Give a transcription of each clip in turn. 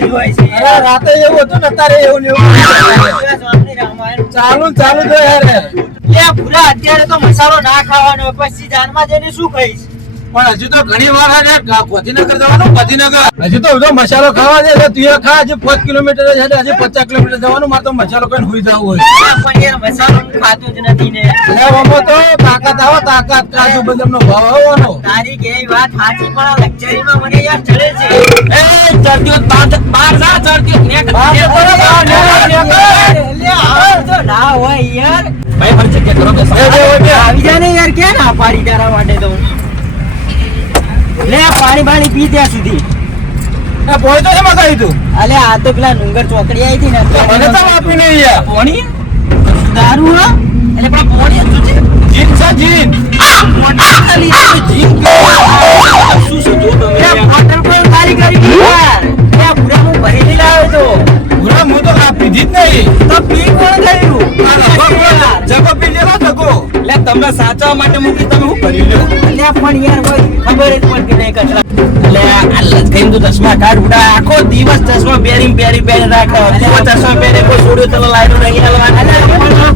જ હોય છે. અરે રાતે એવું હતું ને તારે એવું ને એવું ચાલુ જો યાર. લે પૂરા અત્યારે તો મસાલો ના ખાવાનો, પછી જાનમાં જઈને શું ખાઈશ? પણ હજુ તો ઘણી વાર હે ગાંધીનગર જવાનું. ગાંધીનગર હજુ તો જો મસાલો ખાવા દે તો તું ખા. હજી 5 કિલોમીટર જ હે, હજી 50 કિલોમીટર જવાનું. મારે તો મસાલો કઈ હુઈ જવું હોય. પણ યાર મસાલો હું ખાતો જ નથી ને. એટલે તો તાકાત આવો, તાકાત કાજુ બદામનો ભાવ આવવાનો. તારી કેવી વાત સાચી, પણ આ લક્ઝરીમાં મને યાર ચડે છે. એ ચડતી બહાર જા, ચડતી નેક લે આવ તો ના હોય યાર. ભાઈ મને ચેક કરો કે આવી જા ને યાર, ક્યાં ના પાડી તારા માટે તો. લે પાણી પી ત્યાં સુધી. પોણી તો શેમાં ખાઈ તું? અલે આ તો પેલા ડુંગર ચોકડી આવી હતી ને, મને તો આપી નહીં યાર. પોણી દારૂ હા એટલે પણ પોણી શું છે? જીન છે જીન. પોણી ખાલી જીમ શું શું જો તમે લે બોટલ પણ ખાલી કરી યાર. લે પૂરા હું ભરી લાવ્યો તો. પૂરા હું તો આ પીધી જ નહીં. તો પી કોણ ગયું? જગો પી જેલો જગો. લે તમને સાચવા માટે મૂકી તમે શું કરી લ્યો? લે પણ યાર કોઈ ખબર જ પડતી નહીં કચરા. લે આ લટકાઈને તું ચશ્મા કાઢ ઉડા. આખો દિવસ ચશ્મા પહેરી રાખે. તું ચશ્મા પહેરે કોઈ છોડ્યો તને લાઈનો નહીં હાલવા.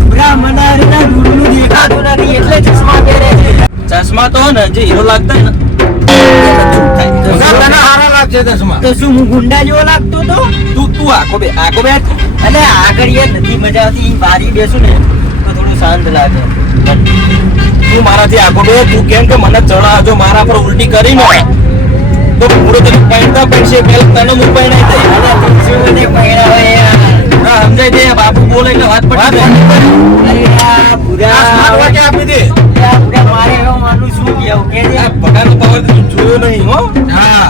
પૂરા મનારીના દૂરનું દેખાતું નથી એટલે ચશ્મા પહેરે છે. ચશ્મા તો ને જે હીરો લાગતા ને તને હારા લાગશે ચશ્મા. તો શું હું ગુંડા જેવો લાગતો તો? તું આખો બે અલે આગળ યાર નથી મજા આવતી. બારી બેસું ને તો થોડું શાંત લાગે. તું મારાથી આખો બે તું કેમ કે મને ચડાવજો મારા પર ઉલટી કરી ને તો પૂરો તને પૈણતા પડશે. પેલા તને હું પૈણાઈ દઈ. અલે તું શું મને પહેરાવે યાર? હા સમજાય દે. બાપુ બોલે એટલે વાત પડી જાય. અરે યાર પૂરા વાગે આપી દે. પૂરા મારે એવો માનું શું કેવું કે આ ભગાનો પાવર તું જોયો નહીં હો. હા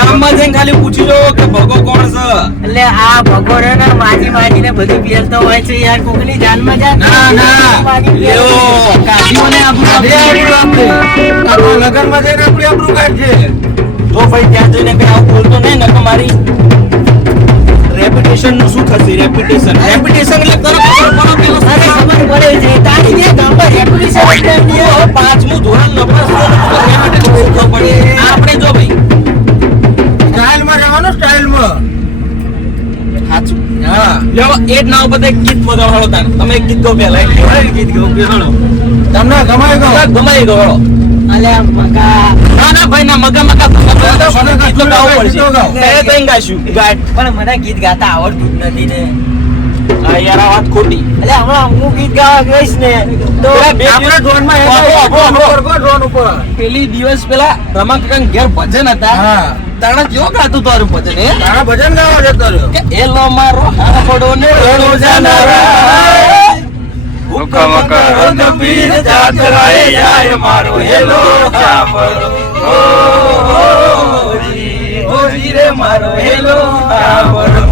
ગામમાં જઈને ખાલી પૂછી લો કે ભગો કોણ છે. એટલે આ ભગોરે ને માજી ને બધું પહેરતો હોય છે યાર. કોકની જાનમાં જા. ના. લ્યો કાઢીઓને આપણું લગનમાં જઈને આપણું કાઢશે. તો ભાઈ ત્યાં જઈને કઈ આવું બોલતો નહીં ને તો મારી રેપ્યુટેશન નું શું થશે? રેપ્યુટેશન એટલે ખબર પેલો અરે ખબર પડે છે તારી બે ગામમાં રેપ્યુટેશન હવે પાંચમું ધોરણ રેપ્યુટેશન ખબર પડે. આપણે જો ભાઈ સ્ટાઇલમાં રહેવાનું. સ્ટાઇલમાં. સાચું હા લ્યો એ જ ના ઉપર એક ગીત બગાડો તાર. તમે એક ગીત ગો પેલા એક ગીત ગો પેલો તમને ગમાઈ ગયો. ગમાઈ ગયો. અલે મગા ના ભાઈ ના મગા ગીત તો ગાવું પડશે. એ તો ગાશું ગાટ. પણ મને ગીત ગાતા આવડતું જ નથી ને. આ યાર આ વાત ખોટી. એટલે હમણાં હું ગીત ગાવા ગઈશ ને તો આપણે ડ્રોન ઉપર પેલી દિવસ પેલા રમાકાકા ઘેર ભજન હતા. હા તાણે જો ગાતું તારું ભજન હે તારા ભજન ગાવા જતો રહ્યો કે એલો મારો હાફડો ને રણો જાનારા હુકમ કરો ને પીર જાતરાએ જાય મારો હેલો હાફડો ઓજી રે મારો હેલો હાફડો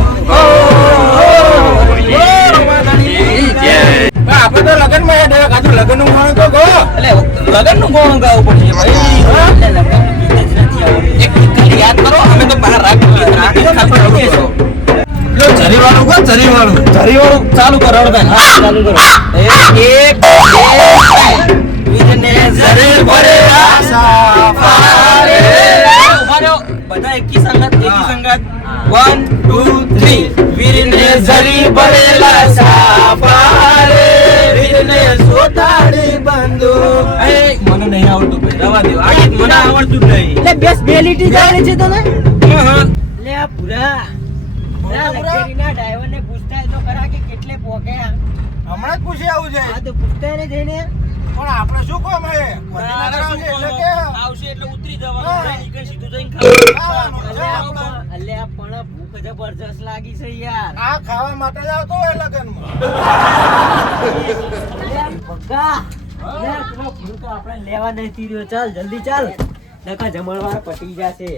આપણે તો લગન માં લગન નું ગાણું તો ગો. એટલે લગન નું કોણ ગાવું પડશે ભાઈ? એટલે લગનનું ગીત જ નથી આવડતું. એક ગીત ખાલી યાદ કરો. અમે તો બહાર રાખી જરીવાળું ચાલુ કરો રડતા. હા ચાલુ કરો. એક વીરને જરે ભરે આશા પારે. બધા એકી સંગત 1 2 3 વીરને જરી ભરેલા સાફારે વીરને સોતાડી બંદૂક. એ મને નહીં આવડતું ભાઈ રવા દો. આ ગીત મને આવડતું જ નહીં. એટલે બેસ બે લીટી જાણે છે તને. હા લે આ પૂરા લક્ઝરીના ડ્રાઈવરને પૂછતા તો ખરા કે કેટલે પોકે. હમણાં જ પૂછી આવું છે. આ તો પૂછતા ને જઈને પણ આપણે શું કામ હે? આવશે એટલે ઉતરી જવાનું. નીકળી સીધું જઈને ખાવાનું. અલ્યા પણ ભૂખ જબરજસ્ત લાગી છે યાર. આ ખાવા માટે જ આવતો હોય લગનમાં. બગા યાર પેલો ભૂખ તો આપણે લેવા નથી રહ્યો. ચાલ જલ્દી ચાલ નકા જમણવાર પટી જશે.